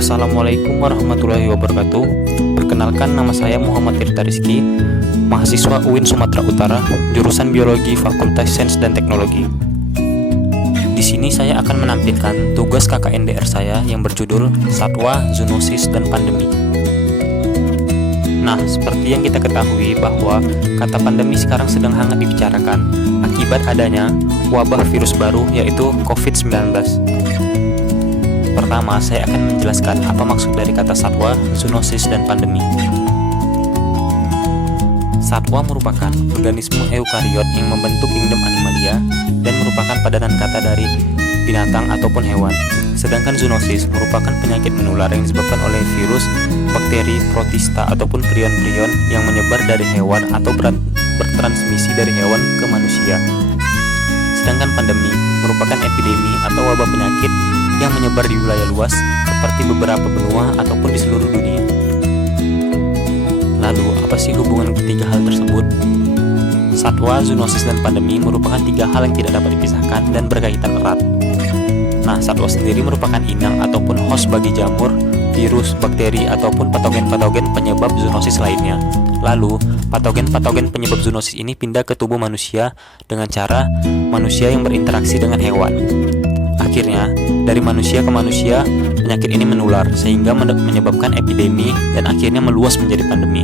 Assalamualaikum warahmatullahi wabarakatuh. Perkenalkan, nama saya Muhammad Tirta Rizky, mahasiswa UIN Sumatera Utara, jurusan Biologi Fakultas Sains dan Teknologi. Di sini saya akan menampilkan tugas KKNDR saya yang berjudul Satwa, Zoonosis, dan Pandemi. Nah, seperti yang kita ketahui bahwa kata pandemi sekarang sedang hangat dibicarakan akibat adanya wabah virus baru yaitu COVID-19. Pertama, saya akan menjelaskan apa maksud dari kata satwa, zoonosis, dan pandemi. Satwa merupakan organisme eukariot yang membentuk kingdom Animalia dan merupakan padanan kata dari binatang ataupun hewan. Sedangkan zoonosis merupakan penyakit menular yang disebabkan oleh virus, bakteri, protista, ataupun prion-prion yang menyebar dari hewan atau bertransmisi dari hewan ke manusia. Sedangkan pandemi merupakan epidemi atau wabah penyakit yang menyebar di wilayah luas seperti beberapa benua ataupun di seluruh dunia. Lalu, apa sih hubungan ketiga hal tersebut? Satwa, zoonosis, dan pandemi merupakan tiga hal yang tidak dapat dipisahkan dan berkaitan erat. Nah, satwa sendiri merupakan inang ataupun host bagi jamur, virus, bakteri, ataupun patogen-patogen penyebab zoonosis lainnya. Lalu, patogen-patogen penyebab zoonosis ini pindah ke tubuh manusia dengan cara manusia yang berinteraksi dengan hewan. Akhirnya, dari manusia ke manusia, penyakit ini menular sehingga menyebabkan epidemi dan akhirnya meluas menjadi pandemi.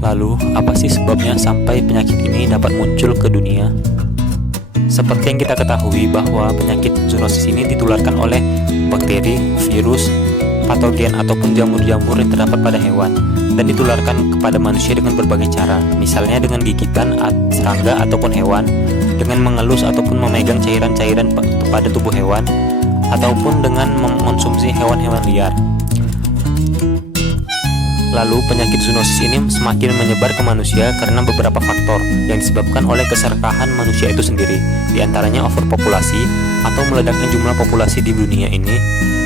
Lalu, apa sih sebabnya sampai penyakit ini dapat muncul ke dunia? Seperti yang kita ketahui bahwa penyakit zoonosis ini ditularkan oleh bakteri, virus, patogen ataupun jamur-jamur yang terdapat pada hewan dan ditularkan kepada manusia dengan berbagai cara, misalnya dengan gigitan serangga ataupun hewan, dengan mengelus ataupun memegang cairan-cairan pada tubuh hewan, ataupun dengan mengonsumsi hewan-hewan liar. Lalu penyakit zoonosis ini semakin menyebar ke manusia karena beberapa faktor yang disebabkan oleh keserakahan manusia itu sendiri, diantaranya overpopulasi atau meledaknya jumlah populasi di dunia ini,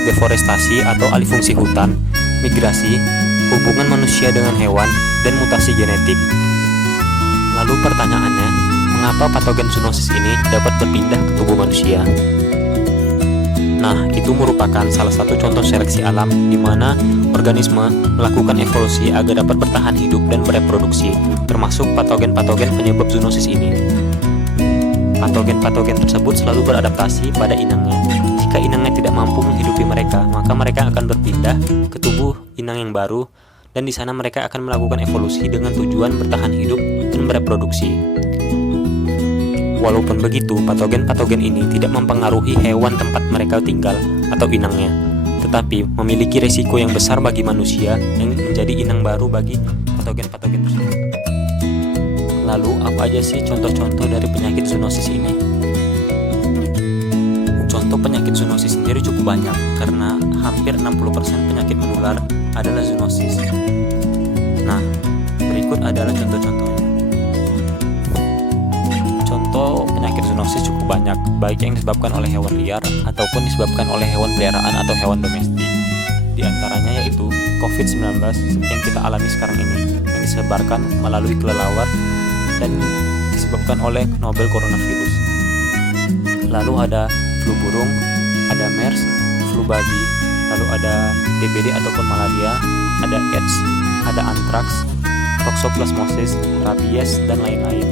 deforestasi atau alih fungsi hutan, migrasi, hubungan manusia dengan hewan, dan mutasi genetik. Lalu pertanyaannya, mengapa patogen zoonosis ini dapat berpindah ke tubuh manusia? Nah, itu merupakan salah satu contoh seleksi alam di mana organisme melakukan evolusi agar dapat bertahan hidup dan bereproduksi, termasuk patogen-patogen penyebab zoonosis ini. Patogen-patogen tersebut selalu beradaptasi pada inangnya. Jika inangnya tidak mampu menghidupi mereka, maka mereka akan berpindah ke tubuh inang yang baru, dan di sana mereka akan melakukan evolusi dengan tujuan bertahan hidup dan bereproduksi. Walaupun begitu, patogen-patogen ini tidak mempengaruhi hewan tempat mereka tinggal atau inangnya, tetapi memiliki risiko yang besar bagi manusia yang menjadi inang baru bagi patogen-patogen tersebut. Lalu, apa aja sih contoh-contoh dari penyakit zoonosis ini? Contoh penyakit zoonosis sendiri cukup banyak, karena hampir 60% penyakit menular adalah zoonosis. Nah, berikut adalah contoh-contohnya. Contoh penyakit zoonosis cukup banyak, baik yang disebabkan oleh hewan liar ataupun disebabkan oleh hewan peliharaan atau hewan domestik. Di antaranya yaitu COVID-19 yang kita alami sekarang ini, yang disebarkan melalui kelelawar dan disebabkan oleh novel coronavirus. Lalu ada flu burung, ada MERS, flu babi, lalu ada DBD ataupun malaria, ada AIDS, ada antraks, toxoplasmosis, rabies, dan lain-lain.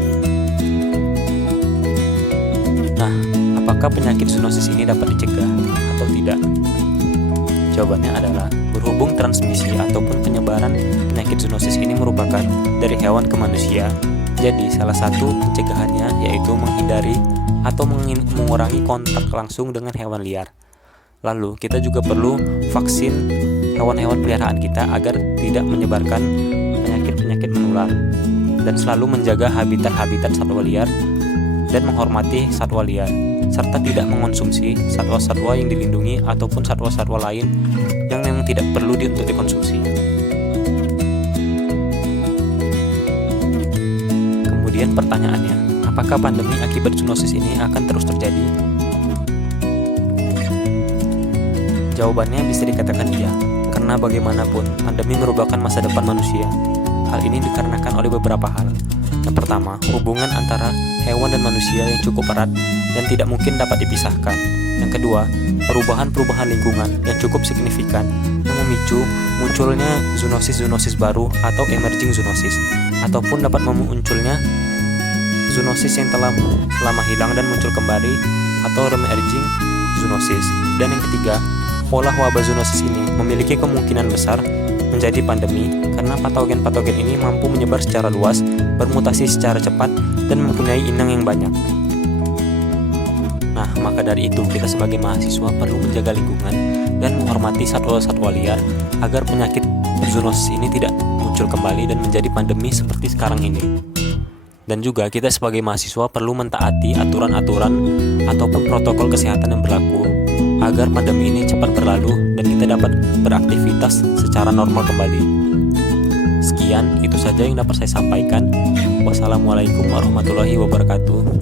Nah, apakah penyakit zoonosis ini dapat dicegah atau tidak? Jawabannya adalah berhubung transmisi ataupun penyebaran penyakit zoonosis ini merupakan dari hewan ke manusia. Jadi, salah satu pencegahannya yaitu menghindari atau mengurangi kontak langsung dengan hewan liar. Lalu, kita juga perlu vaksin hewan-hewan peliharaan kita agar tidak menyebarkan penyakit-penyakit menular, dan selalu menjaga habitat-habitat satwa liar dan menghormati satwa liar, serta tidak mengonsumsi satwa-satwa yang dilindungi ataupun satwa-satwa lain yang memang tidak perlu untuk dikonsumsi. Kemudian pertanyaannya, apakah pandemi akibat zoonosis ini akan terus terjadi? Jawabannya bisa dikatakan iya, karena bagaimanapun pandemi merupakan masa depan manusia. Hal ini dikarenakan oleh beberapa hal. Yang pertama, hubungan antara hewan dan manusia yang cukup erat dan tidak mungkin dapat dipisahkan. Yang kedua, perubahan-perubahan lingkungan yang cukup signifikan yang memicu munculnya zoonosis-zoonosis baru atau emerging zoonosis, ataupun dapat memunculnya zoonosis yang telah lama hilang dan muncul kembali atau re-emerging zoonosis. Dan yang ketiga, pola wabah zoonosis ini memiliki kemungkinan besar menjadi pandemi karena patogen-patogen ini mampu menyebar secara luas, bermutasi secara cepat, dan mempunyai inang yang banyak. Nah, maka dari itu kita sebagai mahasiswa perlu menjaga lingkungan dan menghormati satwa-satwa liar agar penyakit zoonosis ini tidak muncul kembali dan menjadi pandemi seperti sekarang ini. Dan juga kita sebagai mahasiswa perlu mentaati aturan-aturan ataupun protokol kesehatan yang berlaku agar pandemi ini cepat berlalu dan kita dapat beraktivitas secara normal kembali. Sekian, itu saja yang dapat saya sampaikan. Wassalamualaikum warahmatullahi wabarakatuh.